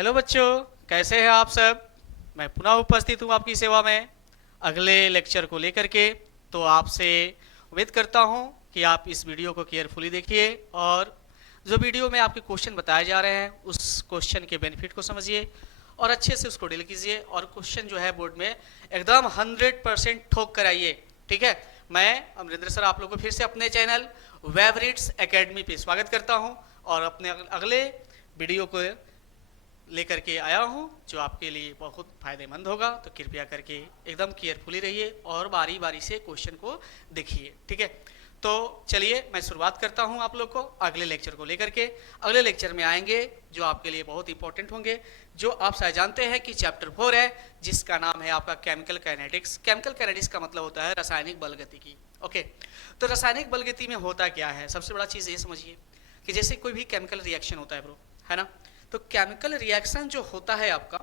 Hello बच्चों, कैसे हैं आप सब। मैं पुनः उपस्थित हूँ आपकी सेवा में अगले लेक्चर को लेकर के। तो आपसे उम्मीद करता हूँ कि आप इस वीडियो को केयरफुली देखिए और जो वीडियो में आपके क्वेश्चन बताए जा रहे हैं उस क्वेश्चन के बेनिफिट को समझिए और अच्छे से उसको डील कीजिए और क्वेश्चन जो है बोर्ड में एकदम 100% ठोक कर आइए। ठीक है। मैं अमरिंदर सर आप लोगों को फिर से अपने चैनल वेवरिट्स एकेडमी पे स्वागत करता हूँ और अपने अगले वीडियो को लेकर के आया हूँ जो आपके लिए बहुत फायदेमंद होगा। तो कृपया करके एकदम केयरफुली रहिए और बारी बारी से क्वेश्चन को देखिए। ठीक है। तो चलिए मैं शुरुआत करता हूँ आप लोग को अगले लेक्चर को लेकर के। अगले लेक्चर में आएंगे जो आपके लिए बहुत इंपॉर्टेंट होंगे, जो आप शायद जानते हैं कि चैप्टर 4 है जिसका नाम है आपका केमिकल काइनेटिक्स। केमिकल काइनेटिक्स का मतलब होता है रासायनिक बलगतिकी। ओके। तो रासायनिक बलगति में होता क्या है, सबसे बड़ा चीज़ ये समझिए कि जैसे कोई भी केमिकल रिएक्शन होता है ब्रो, है ना। तो केमिकल रिएक्शन जो होता है आपका,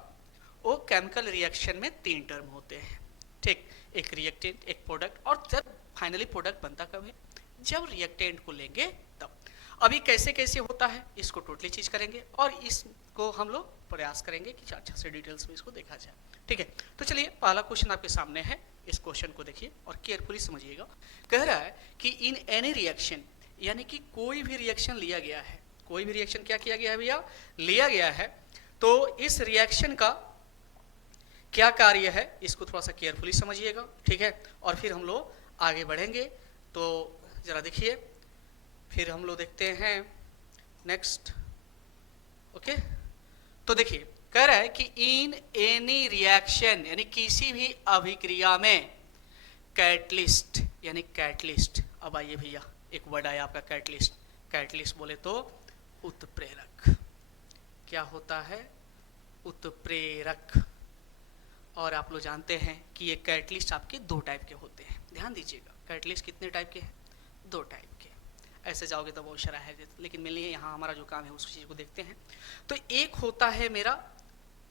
वो केमिकल रिएक्शन में 3 टर्म होते हैं। ठीक, एक रिएक्टेंट, एक प्रोडक्ट, और जब फाइनली प्रोडक्ट बनता कब है, जब रिएक्टेंट को लेंगे तब। अभी कैसे कैसे होता है इसको टोटली चीज करेंगे और इसको हम लोग प्रयास करेंगे कि अच्छा से डिटेल्स में इसको देखा जाए। ठीक है। तो चलिए पहला क्वेश्चन आपके सामने है, इस क्वेश्चन को देखिए और केयरफुली समझिएगा। कह रहा है कि इन एनी रिएक्शन, यानी कि कोई भी रिएक्शन लिया गया है, कोई भी रिएक्शन क्या किया गया है भैया, लिया गया है, तो इस रिएक्शन का क्या कार्य है इसको थोड़ा सा केयरफुली समझिएगा। ठीक है। और फिर हम लोग आगे बढ़ेंगे। तो जरा देखिए, फिर हम लोग देखते हैं नेक्स्ट। ओके। तो देखिए कह रहा है कि इन एनी रिएक्शन, यानी किसी भी अभिक्रिया में कैटलिस्ट, यानी कैटलिस्ट, अब आइए भैया एक वर्ड आया आपका कैटलिस्ट। कैटलिस्ट बोले तो उत्प्रेरक। क्या होता है, उत्प्रेरक। और आप लोग जानते हैं कि ये कैटलिस्ट आपके 2 टाइप के होते हैं। ध्यान दीजिएगा, कैटलिस्ट कितने टाइप के हैं, 2 टाइप के। ऐसे जाओगे तो बहुत शरा है, लेकिन मिलिए यहाँ हमारा जो काम है उस चीज़ को देखते हैं। तो एक होता है मेरा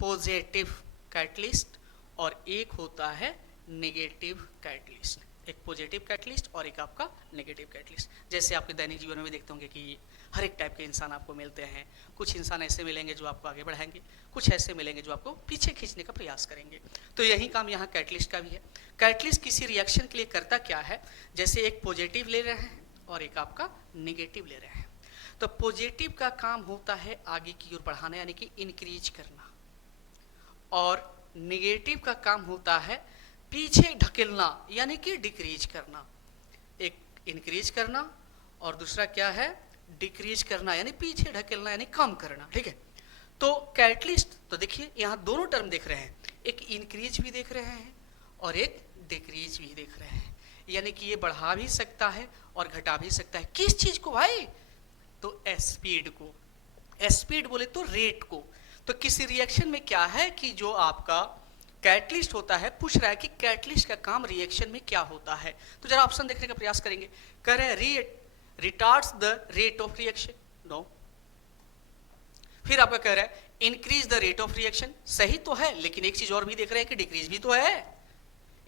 पॉजिटिव कैटलिस्ट और एक होता है नेगेटिव कैटलिस्ट। एक पॉजिटिव कैटलिस्ट और एक आपका नेगेटिव कैटलिस्ट। जैसे आपके दैनिक जीवन में भी देखते होंगे कि हर एक टाइप के इंसान आपको मिलते हैं। कुछ इंसान ऐसे मिलेंगे जो आपको आगे बढ़ाएंगे, कुछ ऐसे मिलेंगे जो आपको पीछे खींचने का प्रयास करेंगे। तो यही काम यहाँ कैटलिस्ट का भी है। कैटलिस्ट किसी रिएक्शन के लिए करता क्या है, जैसे एक पॉजिटिव ले रहे हैं और एक आपका नेगेटिव ले रहे हैं। तो पॉजिटिव का काम होता है आगे की ओर बढ़ाना, यानी कि इंक्रीज करना, और नेगेटिव का काम होता है पीछे ढकेलना, यानी कि डिक्रीज करना। एक इंक्रीज करना और दूसरा क्या है, डिक्रीज करना, यानी पीछे ढकेलना, यानी कम करना। ठीक है। तो कैटलिस्ट, तो देखिए यहाँ दोनों टर्म देख रहे हैं, एक इंक्रीज भी देख रहे हैं और एक डिक्रीज भी देख रहे हैं। यानी कि ये बढ़ा भी सकता है और घटा भी सकता है। किस चीज को भाई, तो स्पीड को। स्पीड बोले तो रेट को। तो किसी रिएक्शन में क्या है कि जो आपका कैटलिस्ट होता है, पूछ रहा है कि कैटलिस्ट का काम रिएक्शन में क्या होता है। तो जरा ऑप्शन देखने का प्रयास करेंगे। कह रहे हैं retards the rate of reaction, no. फिर आपका कह रहा है increase the rate of reaction, सही तो है, लेकिन एक चीज और भी देख रहे हैं कि डिक्रीज भी तो है।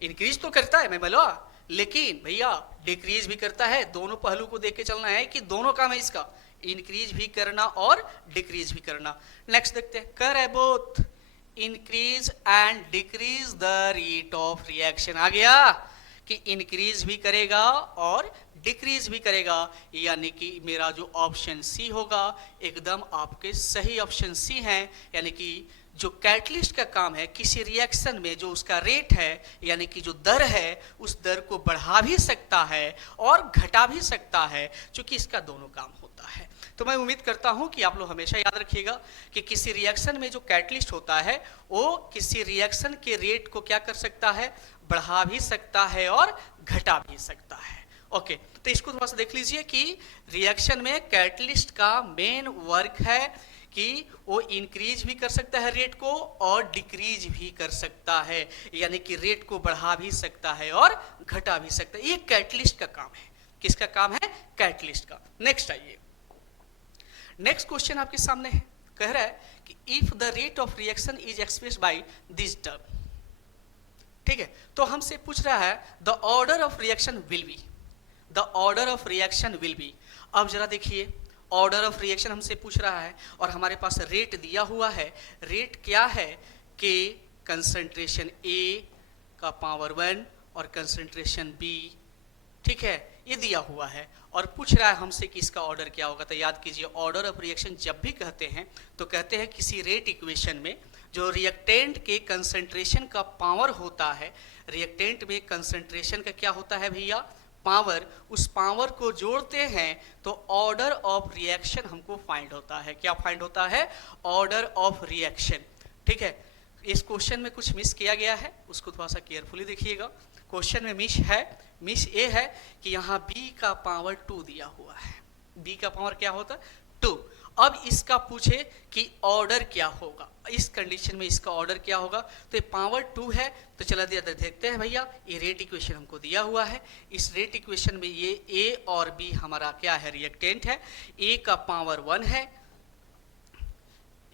इंक्रीज तो करता है मैं बोला, लेकिन भैया डिक्रीज भी करता है। दोनों पहलू को देख के चलना है कि दोनों काम है इसका, इंक्रीज भी करना और डिक्रीज भी करना। नेक्स्ट देखते हैं, कह रहे हैं both increase and decrease the rate of reaction. आ गया कि इंक्रीज भी करेगा और डिक्रीज भी करेगा, यानी कि मेरा जो ऑप्शन सी होगा एकदम आपके सही ऑप्शन सी है। यानी कि जो कैटलिस्ट का काम है किसी रिएक्शन में जो उसका रेट है, यानी कि जो दर है, उस दर को बढ़ा भी सकता है और घटा भी सकता है, क्योंकि इसका दोनों काम होता है। तो मैं उम्मीद करता हूं कि आप लोग हमेशा याद रखिएगा कि किसी रिएक्शन में जो कैटलिस्ट होता है वो किसी रिएक्शन के रेट को क्या कर सकता है, बढ़ा भी सकता है और घटा भी सकता है। ओके। तो इसको थोड़ा सा देख लीजिए कि रिएक्शन में कैटलिस्ट का मेन वर्क है कि वो इंक्रीज भी कर सकता है रेट को और डिक्रीज भी कर सकता है, यानी कि रेट को बढ़ा भी सकता है और घटा भी सकता है। ये कैटलिस्ट का काम है। किसका काम है, कैटलिस्ट का। नेक्स्ट आइए, नेक्स्ट क्वेश्चन आपके सामने है। कह रहा है कि if the rate of reaction is expressed by this term. ठीक है। तो हमसे पूछ रहा है the order of reaction will be, the order of reaction will be. अब जरा देखिए ऑर्डर ऑफ रिएक्शन हमसे पूछ रहा है और हमारे पास रेट दिया हुआ है। रेट क्या है कि कंसंट्रेशन ए का पावर 1 और कंसंट्रेशन बी, ठीक है, ये दिया हुआ है और पूछ रहा है हमसे कि इसका ऑर्डर क्या होगा। तो याद कीजिए, ऑर्डर ऑफ रिएक्शन जब भी कहते हैं तो कहते हैं किसी रेट इक्वेशन में जो रिएक्टेंट के कंसंट्रेशन का पावर होता है, रिएक्टेंट में कंसंट्रेशन का क्या होता है भैया, पावर, उस पावर को जोड़ते हैं तो ऑर्डर ऑफ रिएक्शन हमको फाइंड होता है। क्या फाइंड होता है, ऑर्डर ऑफ रिएक्शन। ठीक है, इस क्वेश्चन में कुछ मिस किया गया है, उसको थोड़ा सा केयरफुली देखिएगा। क्वेश्चन में मिस ये है कि यहाँ b का पावर 2 दिया हुआ है। b का पावर क्या होता है, 2। अब इसका पूछे कि ऑर्डर क्या होगा, इस कंडीशन में इसका ऑर्डर क्या होगा, तो ये पावर 2 है तो चला दिया देखते हैं भैया। ये रेट इक्वेशन हमको दिया हुआ है, इस रेट इक्वेशन में ये a और b हमारा क्या है, रिएक्टेंट है। a का पावर 1 है,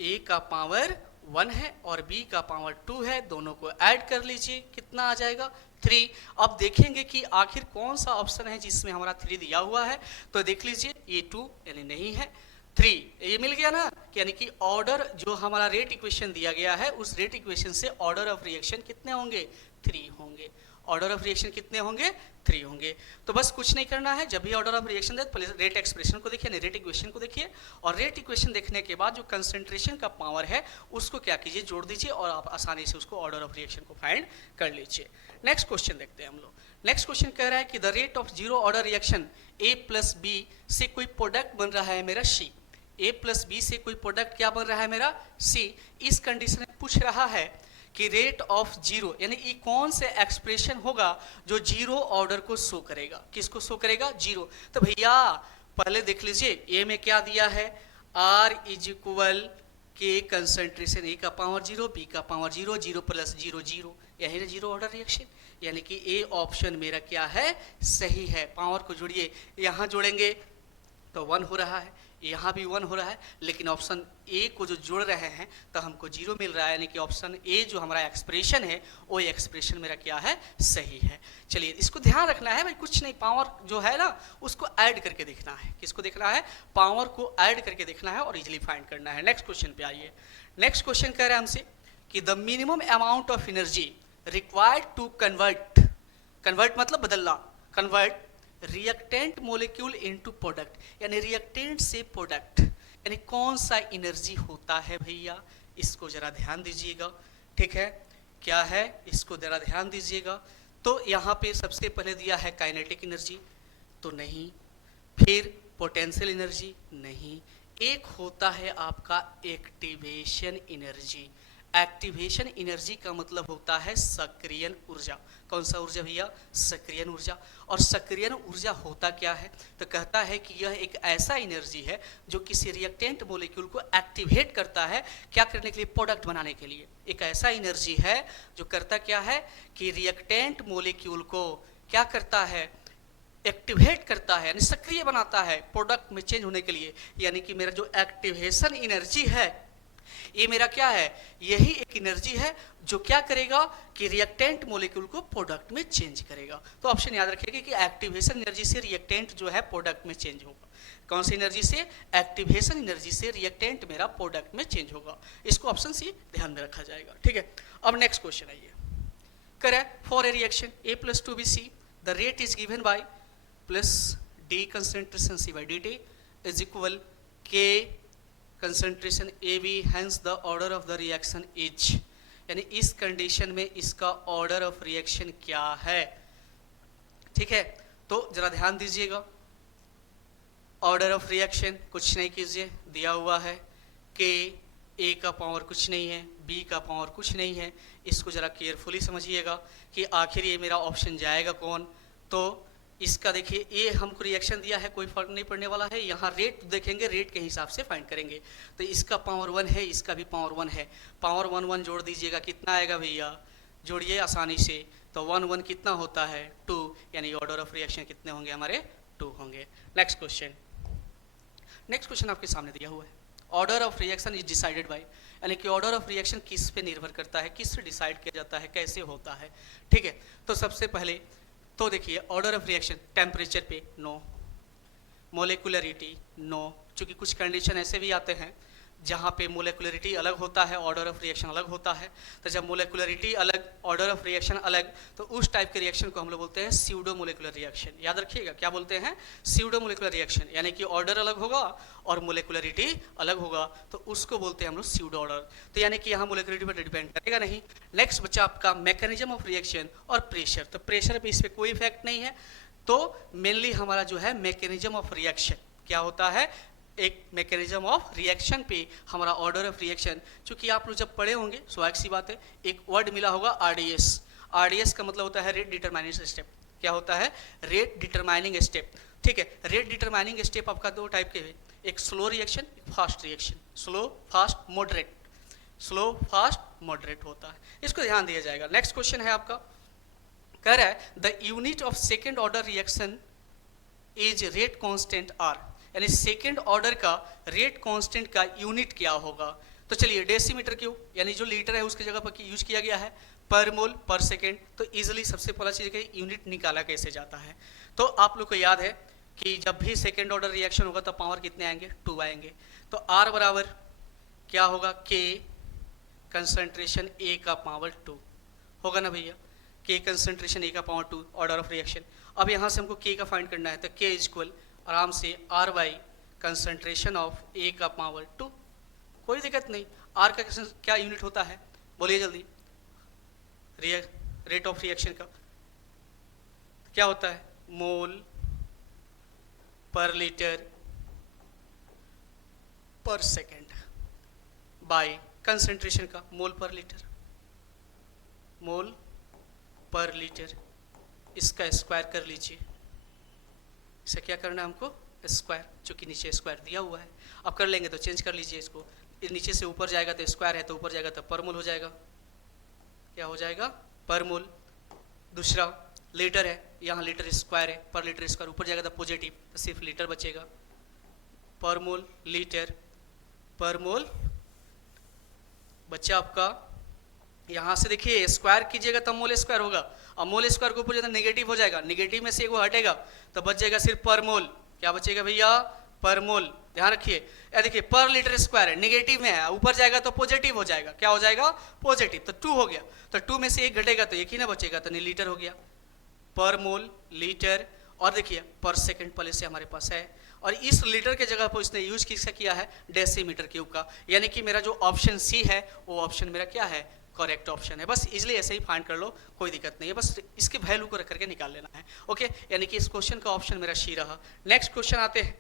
a का पावर 1 है और b का पावर 2 है, दोनों को ऐड कर लीजिए, कितना आ जाएगा, 3। अब देखेंगे कि आखिर कौन सा ऑप्शन है जिसमें हमारा 3 दिया हुआ है, तो देख लीजिए ये 2 यानी नहीं है, 3 ये मिल गया ना, यानी कि ऑर्डर जो हमारा रेट इक्वेशन दिया गया है उस रेट इक्वेशन से ऑर्डर ऑफ रिएक्शन कितने होंगे, 3 होंगे। ऑर्डर ऑफ रिएक्शन कितने होंगे, 3 होंगे। तो बस कुछ नहीं करना है, जब भी ऑर्डर ऑफ रिएक्शन दे पहले रेट एक्सप्रेशन को देखिए, रेट इक्वेशन को देखिए और रेट इक्वेशन देखने के बाद जो कंसंट्रेशन का पावर है उसको क्या कीजिए, जोड़ दीजिए और आप आसानी से उसको ऑर्डर ऑफ रिएक्शन को फाइंड कर लीजिए। नेक्स्ट क्वेश्चन देखते हैं हम लोग। नेक्स्ट क्वेश्चन कह रहा है कि the rate of zero order reaction a plus B से कोई प्रोडक्ट बन रहा है मेरा c। a प्लस बी से कोई प्रोडक्ट क्या बन रहा है मेरा c। इस कंडीशन में पूछ रहा है कि रेट ऑफ जीरो, यानी ये कौन से एक्सप्रेशन होगा जो जीरो ऑर्डर को शो करेगा, किसको शो करेगा, जीरो। तो भैया पहले देख लीजिए, ए में क्या दिया है, R इज इक्वल के कंसंट्रेशन ए का पावर 0 बी का पावर 0, 0 प्लस 0 0, यही ना जीरो ऑर्डर रिएक्शन, यानी कि ए ऑप्शन मेरा क्या है, सही है। पावर को जोड़िए, यहाँ जोड़ेंगे तो 1 हो रहा है, यहाँ भी 1 हो रहा है, लेकिन ऑप्शन ए को जो जोड़ रहे हैं तो हमको 0 मिल रहा है, यानी कि ऑप्शन ए जो हमारा एक्सप्रेशन है वो एक्सप्रेशन मेरा क्या है, सही है। चलिए इसको ध्यान रखना है भाई, कुछ नहीं, पावर जो है ना उसको ऐड करके देखना है, किसको देखना है, पावर को ऐड करके देखना है और इजिली फाइंड करना है। नेक्स्ट क्वेश्चन पे आइए। नेक्स्ट क्वेश्चन कह रहे हैं हमसे कि the minimum amount of energy required to convert मतलब बदलना, convert reactant molecule into product, यानी रिएक्टेंट से प्रोडक्ट, यानी कौन सा एनर्जी होता है भैया, इसको जरा ध्यान दीजिएगा। ठीक है, क्या है, इसको जरा ध्यान दीजिएगा। तो यहाँ पे सबसे पहले दिया है काइनेटिक एनर्जी, तो नहीं, फिर पोटेंशियल एनर्जी नहीं, एक होता है आपका एक्टिवेशन एनर्जी। एक्टिवेशन एनर्जी का मतलब होता है सक्रियण ऊर्जा। कौन सा ऊर्जा भैया, सक्रियण ऊर्जा। और सक्रियण ऊर्जा होता क्या है, तो कहता है कि यह एक ऐसा एनर्जी है जो किसी रिएक्टेंट मॉलिक्यूल को एक्टिवेट करता है, क्या करने के लिए, प्रोडक्ट बनाने के लिए। एक ऐसा एनर्जी है जो करता क्या है कि रिएक्टेंट मॉलिक्यूल को क्या करता है, एक्टिवेट करता है, यानी सक्रिय बनाता है प्रोडक्ट में चेंज होने के लिए। यानी कि मेरा जो एक्टिवेशन एनर्जी है ये मेरा क्या है, यही एक एनर्जी है जो क्या करेगा कि रिएक्टेंट मॉलिक्यूल को प्रोडक्ट में चेंज करेगा। तो ऑप्शन याद रखिएगा कि एक्टिवेशन एनर्जी से रिएक्टेंट जो है प्रोडक्ट में चेंज होगा। कौन सी एनर्जी से, एक्टिवेशन एनर्जी से रिएक्टेंट मेरा प्रोडक्ट में चेंज होगा। इसको ऑप्शन सी ध्यान में रखा जाएगा। ठीक है, अब नेक्स्ट क्वेश्चन आइए। Correct, for a reaction A + 2BC the rate is given by plus D concentration C by dt is equal K concentration AB, hence the order of the reaction is, यानी इस condition में इसका order of reaction क्या है। ठीक है, तो जरा ध्यान दीजिएगा, ऑर्डर ऑफ रिएक्शन कुछ नहीं कीजिए, दिया हुआ है कि A का पावर कुछ नहीं है, B का पावर कुछ नहीं है। इसको जरा केयरफुली समझिएगा कि आखिर ये मेरा ऑप्शन जाएगा कौन। तो इसका देखिए, ये हमको रिएक्शन दिया है, कोई फर्क नहीं पड़ने वाला है। यहाँ रेट देखेंगे, रेट के हिसाब से फाइंड करेंगे। तो इसका पावर 1 है, इसका भी पावर 1 है, पावर 1 1 जोड़ दीजिएगा, कितना आएगा भैया, जोड़िए आसानी से। तो 1 1 कितना होता है, 2, यानी ऑर्डर ऑफ रिएक्शन कितने होंगे हमारे, 2 होंगे। नेक्स्ट क्वेश्चन आपके सामने दिया हुआ है। Order of reaction is decided by, यानी कि ऑर्डर ऑफ रिएक्शन किस पे निर्भर करता है, किस से डिसाइड किया जाता है, कैसे होता है। ठीक है, तो सबसे पहले तो देखिए ऑर्डर ऑफ रिएक्शन, टेम्परेचर पे नो, मोलिकुलरिटी नो, चूँकि कुछ कंडीशन ऐसे भी आते हैं जहाँ पे मोलेकुलरिटी अलग होता है, ऑर्डर ऑफ रिएक्शन अलग होता है। तो जब मोलेकुलरिटी अलग, ऑर्डर ऑफ रिएक्शन अलग, तो उस टाइप के रिएक्शन को हम लोग बोलते हैं स्यूडो मोलेकुलर रिएक्शन। याद रखिएगा, क्या बोलते हैं? स्यूडो मोलेकुलर रिएक्शन, यानी कि ऑर्डर अलग होगा और मोलेकुलरिटी अलग होगा, तो उसको बोलते हैं हम लोग स्यूडो ऑर्डर। तो यानी कि यहाँ मोलेकुलरिटी पर डिपेंड करेगा नहीं। नेक्स्ट बच्चा आपका मैकेनिज्म ऑफ रिएक्शन और प्रेशर। तो प्रेशर पे इस पर कोई इफेक्ट नहीं है। तो मेनली हमारा जो है मैकेनिज्म ऑफ रिएक्शन क्या होता है, एक मैकेनिज्म ऑफ रिएक्शन पे हमारा ऑर्डर ऑफ रिएक्शन। चूंकि आप लोग जब पढ़े होंगे, स्वाभाविक सी बात है, एक वर्ड मिला होगा आरडीएस। आरडीएस का मतलब होता है रेट डिटरमाइनिंग स्टेप। क्या होता है? Rate determining step. ठीक है, रेट डिटरमाइनिंग स्टेप आपका दो टाइप के हैं, एक स्लो रिएक्शन, एक fast reaction. Slow, fast, moderate. Slow, fast, moderate होता है, इसको ध्यान दिया जाएगा। नेक्स्ट क्वेश्चन है आपका, कह रहा है the unit of second order reaction is rate constant R, यानी सेकेंड ऑर्डर का रेट कांस्टेंट का यूनिट क्या होगा। तो चलिए डेसीमीटर क्यूब, यानी जो लीटर है उसकी जगह पर यूज किया गया है पर मोल पर सेकेंड। तो इजिली सबसे पहला चीज कि यूनिट निकाला कैसे जाता है। तो आप लोग को याद है कि जब भी सेकेंड ऑर्डर रिएक्शन होगा तो पावर कितने आएंगे? 2 आएंगे। तो आर बराबर क्या होगा? के कंसंट्रेशन ए का पावर 2 होगा ना भैया। के कंसंट्रेशन ए का पावर 2 ऑर्डर ऑफ रिएक्शन। अब यहाँ से हमको के का फाइंड करना है, तो के इज इक्वल आराम से आर बाई कंसंट्रेशन ऑफ ए का पावर 2। कोई दिक्कत नहीं। आर का क्या यूनिट होता है? बोलिए जल्दी। रेट ऑफ रिएक्शन का क्या होता है? मोल पर लीटर पर सेकेंड बाय कंसंट्रेशन का मोल पर लीटर। मोल पर लीटर, इसका स्क्वायर कर लीजिए। इसे क्या करना है हमको? स्क्वायर, चूंकि नीचे स्क्वायर दिया हुआ है। अब कर लेंगे तो चेंज कर लीजिए इसको। नीचे से ऊपर जाएगा तो स्क्वायर है, तो ऊपर जाएगा तो पर मोल हो जाएगा। क्या हो जाएगा? पर मोल। दूसरा लीटर है, यहाँ लीटर स्क्वायर है, पर लीटर स्क्वायर, ऊपर जाएगा तो पॉजिटिव, तो सिर्फ लीटर बचेगा। पर मोल लीटर पर मोल बच्चा आपका। यहाँ से देखिए स्क्वायर कीजिएगा तब मोल स्क्वायर होगा, अब मोल स्क्वायर के ऊपर जाता नेगेटिव हो जाएगा, नेगेटिव में से एक वो हटेगा तो बच जाएगा सिर्फ पर मोल। क्या बचेगा भैया? पर मोल। ध्यान रखिए, या देखिए पर लीटर स्क्वायर है, नेगेटिव में है, ऊपर जाएगा तो पॉजिटिव हो जाएगा। क्या हो जाएगा? पॉजिटिव। तो 2 हो गया, तो 2 में से एक घटेगा तो एक ही ना बचेगा, तो लीटर हो गया। पर मोल लीटर। और देखिए पर सेकंड पहले से हमारे पास है, और इस लीटर के जगह पर इसने यूज किसका किया है? डेसीमीटर क्यूब का। यानी कि मेरा जो ऑप्शन सी है वो ऑप्शन मेरा क्या है? करेक्ट ऑप्शन है। बस इजिली ऐसे ही फाइंड कर लो, कोई दिक्कत नहीं है, बस इसके वैल्यू को रख करके निकाल लेना है। ओके, यानी कि इस क्वेश्चन का ऑप्शन मेरा सी रहा। नेक्स्ट क्वेश्चन आते हैं,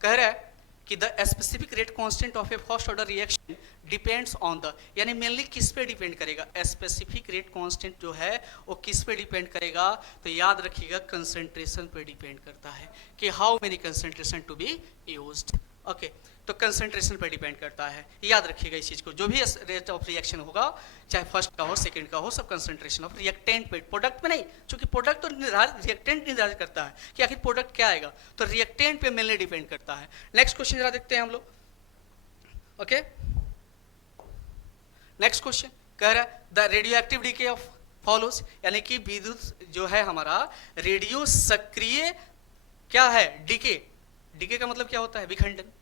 कह रहा है कि the specific rate constant of A first order reaction depends on the, यानी मेनली किस पे डिपेंड करेगा? स्पेसिफिक रेट कांस्टेंट जो है वो किस पे डिपेंड करेगा? तो याद रखिएगा कंसंट्रेशन पे डिपेंड करता है कि how many concentration to be used. Okay, तो कंसंट्रेशन पर डिपेंड करता है, याद रखिएगा इस चीज को। जो भी रेट ऑफ रिएक्शन होगा, चाहे फर्स्ट का हो सेकंड का हो, सब कंसंट्रेशन ऑफ रिएक्टेंट पे, प्रोडक्ट पे नहीं, क्योंकि प्रोडक्ट तो निर्धारित, रिएक्टेंट निर्धारित करता है कि आखिर प्रोडक्ट क्या आएगा, तो रिएक्टेंट पे मेनली डिपेंड करता है। नेक्स्ट क्वेश्चन जरा देखते हैं हम लोग। ओके, नेक्स्ट क्वेश्चन कह रहा है the radio active DK of follows, यानी कि विद्युत जो है हमारा रेडियो सक्रिय क्या है? डीके। डीके का मतलब क्या होता है? विखंडन,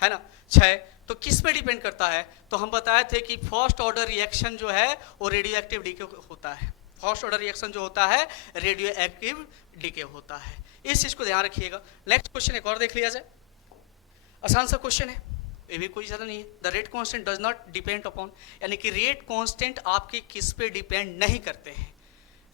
है ना, क्षय। तो किस पे डिपेंड करता है? तो हम बताए थे कि फर्स्ट ऑर्डर रिएक्शन जो है वो रेडियो एक्टिव डीके होता है। फर्स्ट ऑर्डर रिएक्शन जो होता है रेडियो एक्टिव डीके होता है, इस चीज को ध्यान रखिएगा। नेक्स्ट क्वेश्चन एक और देख लिया जाए, आसान सा क्वेश्चन है, ये भी कोई ज्यादा नहीं है। The rate constant does not depend upon, यानी कि रेट कांस्टेंट आपके किस पे डिपेंड नहीं करते हैं?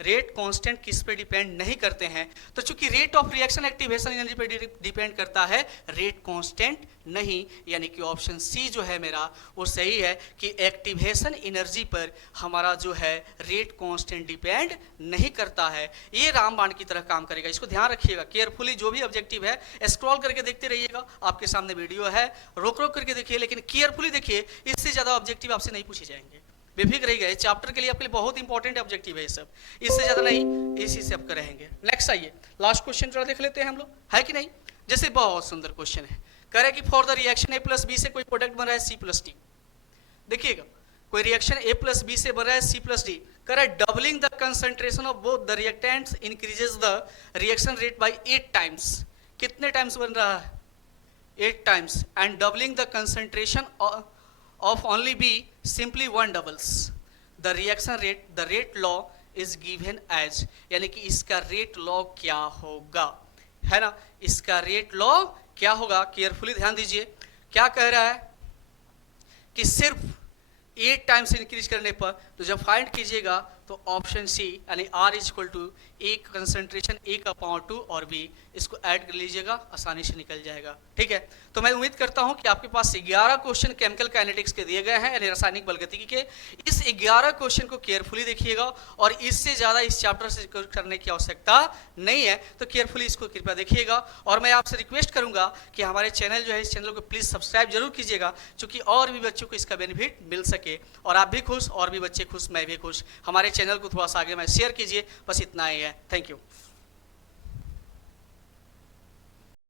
रेट कांस्टेंट किस पे डिपेंड नहीं करते हैं? तो चूंकि rate of reaction activation energy पे डिपेंड करता है, रेट कांस्टेंट नहीं, यानी कि ऑप्शन सी जो है मेरा वो सही है कि एक्टिवेशन एनर्जी पर हमारा जो है रेट कांस्टेंट डिपेंड नहीं करता है। ये रामबाण की तरह काम करेगा, इसको ध्यान रखिएगा केयरफुली। जो भी ऑब्जेक्टिव है स्क्रॉल करके देखते रहिएगा, आपके सामने वीडियो है, रोक रोक करके देखिए, लेकिन केयरफुली देखिए, इससे ज्यादा ऑब्जेक्टिव आपसे नहीं पूछे जाएंगे, बेफिक्र रह गए। चैप्टर के लिए आपके लिए बहुत इंपॉर्टेंट ऑब्जेक्टिव है ये सब, इससे ज्यादा नहीं, इसी से आपका रहेंगे। नेक्स्ट आइए, लास्ट क्वेश्चन जरा देख लेते हैं हम लोग, है कि नहीं? जैसे बहुत सुंदर क्वेश्चन है, कह रहा है कि for the reaction A plus B से कोई प्रोडक्ट बन रहा है सी प्लस डी। देखिएगा, कोई रिएक्शन ए प्लस बी से बन रहा है सी प्लस डी, कह रहा है doubling the concentration of both the reactants increases the reaction rate by 8 times. कितने टाइम्स बन रहा है? 8 times and doubling the concentration of only B, simply 1 doubles the reaction rate. The rate law is given as, यानी कि इसका rate law क्या होगा, है ना, इसका रेट लॉ क्या होगा, केयरफुली ध्यान दीजिए। क्या कह रहा है कि सिर्फ 8 टाइम्स इंक्रीज करने पर, तो जब फाइंड कीजिएगा तो ऑप्शन सी यानी R is equal to A concentration A का पावर 2 और B, इसको ऐड कर लीजिएगा, आसानी से निकल जाएगा। ठीक है, तो मैं उम्मीद करता हूं कि आपके पास 11 क्वेश्चन केमिकल काइनेटिक्स के दिए गए हैं, यानी रासायनिक बलगतिकी के। इस 11 क्वेश्चन को केयरफुली देखिएगा और इससे ज़्यादा इस चैप्टर से करने की आवश्यकता नहीं है, तो केयरफुली इसको कृपया देखिएगा। और मैं आपसे रिक्वेस्ट करूंगा कि हमारे चैनल जो है, इस चैनल को प्लीज़ सब्सक्राइब जरूर कीजिएगा, क्योंकि और भी बच्चों को इसका बेनिफिट मिल सके और आप भी खुश और भी बच्चे खुश, मैं भी खुश। हमारे चैनल को थोड़ा सा आगे में शेयर कीजिए, बस इतना ही है। Thank you.